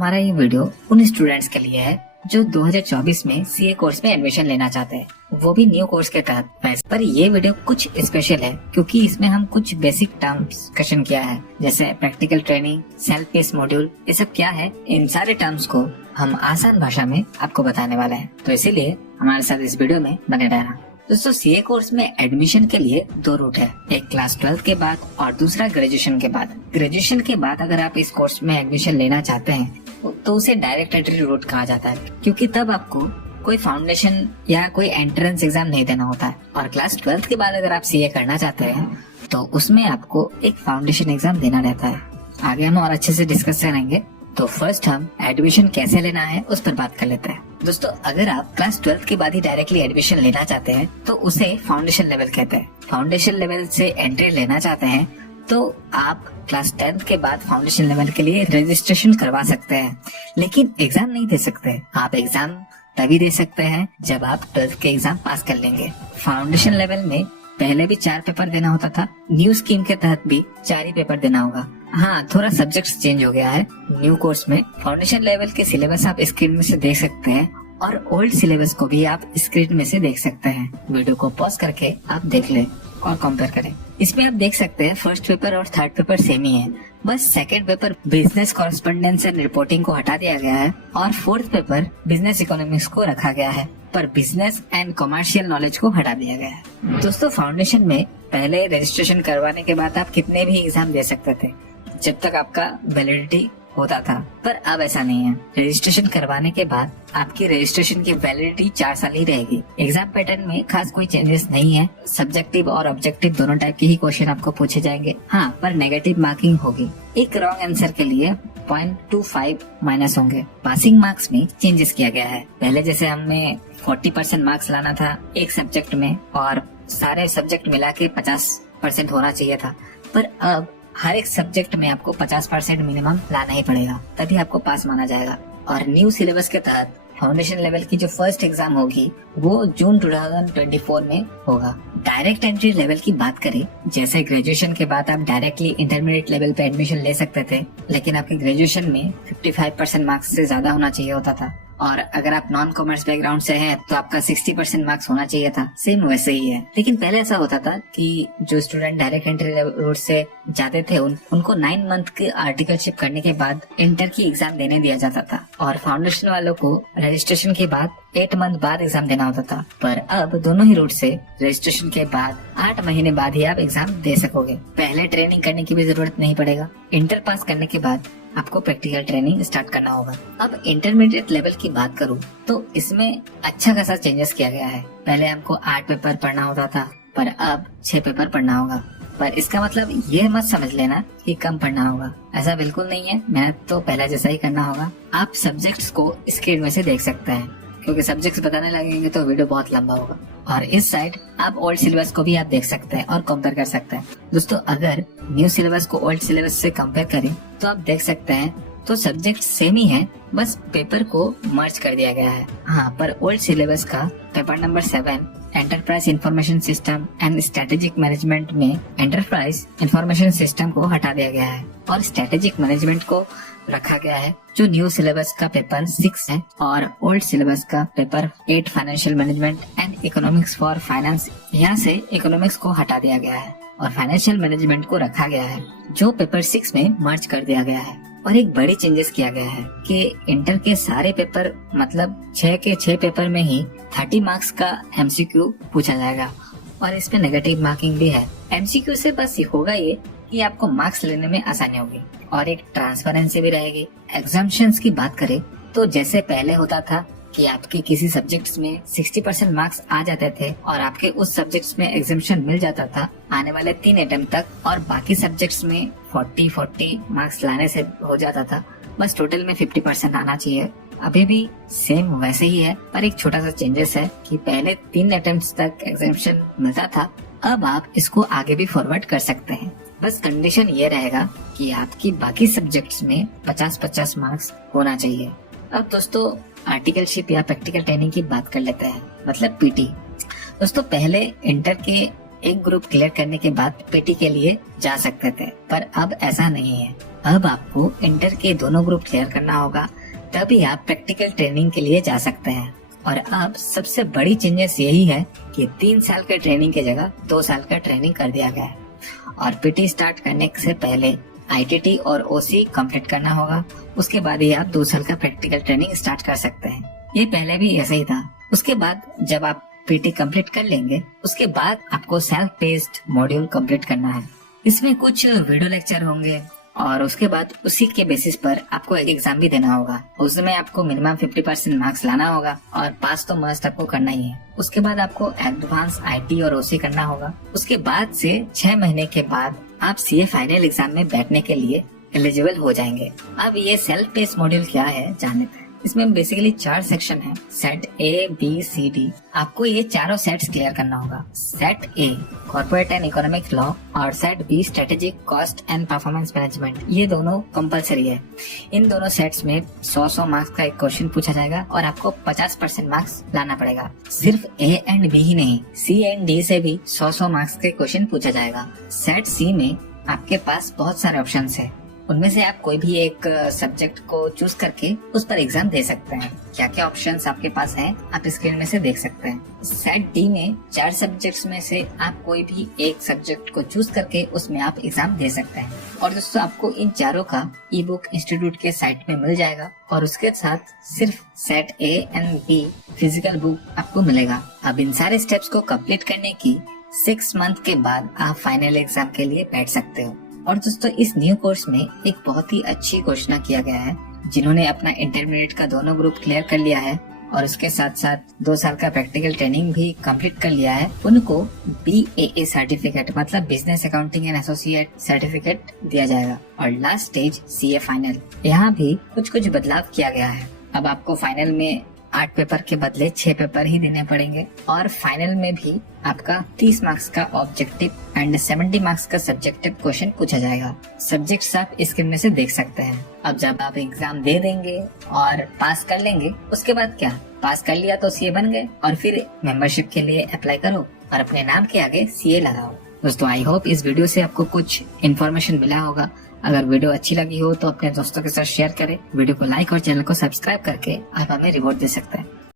हमारा ये वीडियो उन स्टूडेंट्स के लिए है जो 2024 में सीए कोर्स में एडमिशन लेना चाहते हैं, वो भी न्यू कोर्स के तहत। पर ये वीडियो कुछ स्पेशल है क्योंकि इसमें हम कुछ बेसिक टर्म्स डिस्कशन किया है, जैसे practical training, self pace module, ये सब क्या है, इन सारे टर्म्स को हम आसान भाषा में आपको बताने वाले हैं। तो इसीलिए हमारे साथ इस वीडियो में बने रहना। दोस्तों, सीए कोर्स में एडमिशन के लिए दो रूट है, एक क्लास 12 के बाद और दूसरा ग्रेजुएशन के बाद। ग्रेजुएशन के बाद अगर आप इस कोर्स में एडमिशन लेना चाहते हैं तो उसे डायरेक्ट एंट्री रूट कहा जाता है, क्योंकि तब आपको कोई फाउंडेशन या कोई एंट्रेंस एग्जाम नहीं देना होता है। और क्लास 12 के बाद अगर आप सीए करना चाहते हैं तो उसमें आपको एक फाउंडेशन एग्जाम देना रहता है। आगे हम और अच्छे से डिस्कस करेंगे। तो फर्स्ट हम एडमिशन कैसे लेना है उस पर बात कर लेते हैं। दोस्तों, अगर आप क्लास 12 के बाद ही डायरेक्टली एडमिशन लेना चाहते हैं तो उसे फाउंडेशन लेवल कहते हैं। फाउंडेशन लेवल से एंट्री लेना चाहते हैं तो आप क्लास 10 के बाद फाउंडेशन लेवल के लिए रजिस्ट्रेशन करवा सकते हैं, लेकिन एग्जाम नहीं दे सकते। आप एग्जाम तभी दे सकते हैं जब आप 12 के एग्जाम पास कर लेंगे। फाउंडेशन लेवल में पहले भी 4 पेपर देना होता था, न्यू स्कीम के तहत भी 4 ही पेपर देना होगा। हाँ, थोड़ा सब्जेक्ट्स चेंज हो गया है न्यू कोर्स में। फाउंडेशन लेवल के सिलेबस आप स्क्रीन में से देख सकते हैं और ओल्ड सिलेबस को भी आप स्क्रीन में से देख सकते हैं। वीडियो को पॉज करके आप देख लें और कंपेयर करें। इसमें आप देख सकते हैं फर्स्ट पेपर और थर्ड पेपर सेम ही है, बस second paper business correspondence and reporting को हटा दिया गया है और फोर्थ पेपर बिजनेस इकोनॉमिक्स को रखा गया है, पर बिजनेस एंड कमर्शियल नॉलेज को हटा दिया गया है। दोस्तों, फाउंडेशन में पहले रजिस्ट्रेशन करवाने के बाद आप कितने भी एग्जाम दे सकते थे जब तक आपका वैलिडिटी होता था, पर अब ऐसा नहीं है। रजिस्ट्रेशन करवाने के बाद आपकी रजिस्ट्रेशन की वैलिडिटी 4 साल ही रहेगी। एग्जाम पैटर्न में खास कोई चेंजेस नहीं है। सब्जेक्टिव और ऑब्जेक्टिव दोनों टाइप के ही क्वेश्चन आपको पूछे जाएंगे। हाँ, पर नेगेटिव मार्किंग होगी। एक रॉन्ग आंसर के लिए 0.25 माइनस होंगे। पासिंग मार्क्स में चेंजेस किया गया है। पहले जैसे हमें 40% मार्क्स लाना था एक सब्जेक्ट में और सारे सब्जेक्ट मिला के 50% होना चाहिए था, पर अब हर एक सब्जेक्ट में आपको 50% मिनिमम लाना ही पड़ेगा, तभी आपको पास माना जाएगा। और न्यू सिलेबस के तहत फाउंडेशन लेवल की जो फर्स्ट एग्जाम होगी वो जून 2024 में होगा। डायरेक्ट एंट्री लेवल की बात करें, जैसे ग्रेजुएशन के बाद आप डायरेक्टली इंटरमीडिएट लेवल पे एडमिशन ले सकते थे, लेकिन आपके ग्रेजुएशन में 55% मार्क्स से ज्यादा होना चाहिए होता था। और अगर आप नॉन कॉमर्स बैकग्राउंड से हैं तो आपका 60% मार्क्स होना चाहिए था। सेम वैसे ही है, लेकिन पहले ऐसा होता था कि जो स्टूडेंट डायरेक्ट एंट्री रूट से जाते थे उनको 9 मंथ की आर्टिकलशिप करने के बाद इंटर की एग्जाम देने दिया जाता था, और फाउंडेशन वालों को रजिस्ट्रेशन के बाद 8 मंथ बाद एग्जाम देना होता था। पर अब दोनों ही रूट से रजिस्ट्रेशन के बाद 8 महीने बाद ही आप एग्जाम दे सकोगे। पहले ट्रेनिंग करने की भी जरूरत नहीं पड़ेगा। इंटर पास करने के बाद आपको प्रैक्टिकल ट्रेनिंग स्टार्ट करना होगा। अब इंटरमीडिएट लेवल की बात करूं तो इसमें अच्छा खासा चेंजेस किया गया है। पहले हमको 8 पेपर पढ़ना होता था, पर अब 6 पेपर पढ़ना होगा। पर इसका मतलब ये मत समझ लेना कि कम पढ़ना होगा, ऐसा बिल्कुल नहीं है। मैथ तो पहले जैसा ही करना होगा। आप सब्जेक्ट्स को स्क्रीन में से देख सकते हैं, क्योंकि सब्जेक्ट्स बताने लगेंगे तो वीडियो बहुत लंबा होगा। और इस साइड आप ओल्ड सिलेबस को भी आप देख सकते हैं और कंपेयर कर सकते हैं। दोस्तों, अगर न्यू सिलेबस को ओल्ड सिलेबस से कंपेयर करें तो आप देख सकते हैं तो सब्जेक्ट सेम ही है, बस पेपर को मर्ज कर दिया गया है। हाँ, पर ओल्ड सिलेबस का paper number 7 enterprise information system and strategic management में एंटरप्राइज इंफॉर्मेशन सिस्टम को हटा दिया गया है और स्ट्रेटेजिक मैनेजमेंट को रखा गया है, जो न्यू सिलेबस का पेपर 6 है। और ओल्ड सिलेबस का paper 8 financial management and economics for finance, यहाँ से इकोनॉमिक्स को हटा दिया गया है और फाइनेंशियल मैनेजमेंट को रखा गया है, जो पेपर 6 में मर्ज कर दिया गया है। और एक बड़ी चेंजेस किया गया है कि इंटर के सारे पेपर, मतलब 6 के 6 पेपर में ही 30 मार्क्स का एमसीक्यू पूछा जाएगा, और इस पे नेगेटिव मार्किंग भी है। एमसीक्यू से बस होगा ये कि आपको मार्क्स लेने में आसानी होगी और एक ट्रांसपेरेंसी भी रहेगी। एग्जाम्पशंस की बात करें तो जैसे पहले होता था कि आपके किसी सब्जेक्ट्स में 60% मार्क्स आ जाते थे और आपके उस सब्जेक्ट्स में एग्जाम्पशन मिल जाता था आने वाले 3 अटेम्प्ट तक, और बाकी सब्जेक्ट्स में 40 मार्क्स लाने से हो जाता था। बस टोटल में 50% आना चाहिए। अभी भी सेम वैसे ही है, पर एक छोटा सा चेंजेस है कि पहले 3 अटेम्प्ट तक एग्जाम्पशन मिलता था, अब आप इसको आगे भी फॉरवर्ड कर सकते हैं। बस कंडीशन ये रहेगा कि आपकी बाकी सब्जेक्ट्स में 50-50 मार्क्स होना चाहिए। अब दोस्तों, आर्टिकलशिप या प्रैक्टिकल ट्रेनिंग की बात कर लेते हैं, मतलब पीटी। दोस्तों, पहले इंटर के एक ग्रुप क्लियर करने के बाद पीटी के लिए जा सकते थे, पर अब ऐसा नहीं है। अब आपको इंटर के दोनों ग्रुप क्लियर करना होगा, तभी आप प्रैक्टिकल ट्रेनिंग के लिए जा सकते हैं। और अब सबसे बड़ी चेंजेस यही है कि 3 साल के ट्रेनिंग की जगह 2 साल का ट्रेनिंग कर दिया गया है। और पीटी स्टार्ट करने से पहले आईटीटी और ओसी कंप्लीट करना होगा, उसके बाद ही आप 2 साल का प्रैक्टिकल ट्रेनिंग स्टार्ट कर सकते हैं। ये पहले भी ऐसा ही था। उसके बाद जब आप पीटी कंप्लीट कर लेंगे, उसके बाद आपको सेल्फ पेस्ड मॉड्यूल कंप्लीट करना है। इसमें कुछ वीडियो लेक्चर होंगे और उसके बाद उसी के बेसिस पर आपको एक एग्जाम भी देना होगा। उसमें आपको मिनिमम 50% मार्क्स लाना होगा और पास तो मस्ट आपको करना ही है। उसके बाद आपको एडवांस आईटी और ओसी करना होगा। उसके बाद से 6 महीने के बाद आप सीए फाइनल एग्जाम में बैठने के लिए एलिजिबल हो जाएंगे। अब ये सेल्फ पेस्ड मॉड्यूल क्या है जान लेते हैं। इसमें बेसिकली 4 सेक्शन है, set A B C D. आपको ये चारों सेट्स क्लियर करना होगा। Set A corporate and economic law और set B strategic cost and performance management. ये दोनों कंपलसरी है। इन दोनों सेट्स में 100 मार्क्स का एक क्वेश्चन पूछा जाएगा और आपको 50% मार्क्स लाना पड़ेगा। सिर्फ ए एंड बी ही नहीं, सी एंड डी से भी 100 मार्क्स के क्वेश्चन पूछा जाएगा। सेट सी में आपके पास बहुत सारे ऑप्शन है, उनमें से आप कोई भी एक सब्जेक्ट को चूज करके उस पर एग्जाम दे सकते हैं। क्या क्या ऑप्शंस आपके पास हैं आप स्क्रीन में से देख सकते हैं। सेट डी में 4 सब्जेक्ट्स में से आप कोई भी एक सब्जेक्ट को चूज करके उसमें आप एग्जाम दे सकते हैं। और दोस्तों आपको इन चारों का ई बुक इंस्टीट्यूट के साइट में मिल जाएगा और उसके साथ सिर्फ set A and B physical book आपको मिलेगा। अब इन सारे स्टेप्स को कंप्लीट करने की 6 मंथ के बाद आप फाइनल एग्जाम के लिए बैठ सकते हो। और दोस्तों इस न्यू कोर्स में एक बहुत ही अच्छी घोषणा किया गया है। जिन्होंने अपना इंटरमीडिएट का दोनों ग्रुप क्लियर कर लिया है और उसके साथ साथ 2 साल का प्रैक्टिकल ट्रेनिंग भी कंप्लीट कर लिया है, उनको BAA सर्टिफिकेट मतलब business accounting and associate certificate दिया जाएगा। और लास्ट स्टेज CA फाइनल, यहाँ भी कुछ बदलाव किया गया है। अब आपको फाइनल में 8 पेपर के बदले 6 पेपर ही देने पड़ेंगे और फाइनल में भी आपका 30 मार्क्स का ऑब्जेक्टिव एंड 70 मार्क्स का सब्जेक्टिव क्वेश्चन पूछा जाएगा। सब्जेक्ट्स आप स्क्रीन में से देख सकते हैं। अब जब आप एग्जाम दे देंगे और पास कर लेंगे, उसके बाद क्या, पास कर लिया तो CA बन गए और फिर मेंबरशिप के लिए अप्लाई करो और अपने नाम के आगे CA लगाओ। दोस्तों आई होप इस वीडियो से आपको कुछ इन्फॉर्मेशन मिला होगा। अगर वीडियो अच्छी लगी हो तो अपने दोस्तों के साथ शेयर करें। वीडियो को लाइक और चैनल को सब्सक्राइब करके आप हमें रिवॉर्ड दे सकते हैं।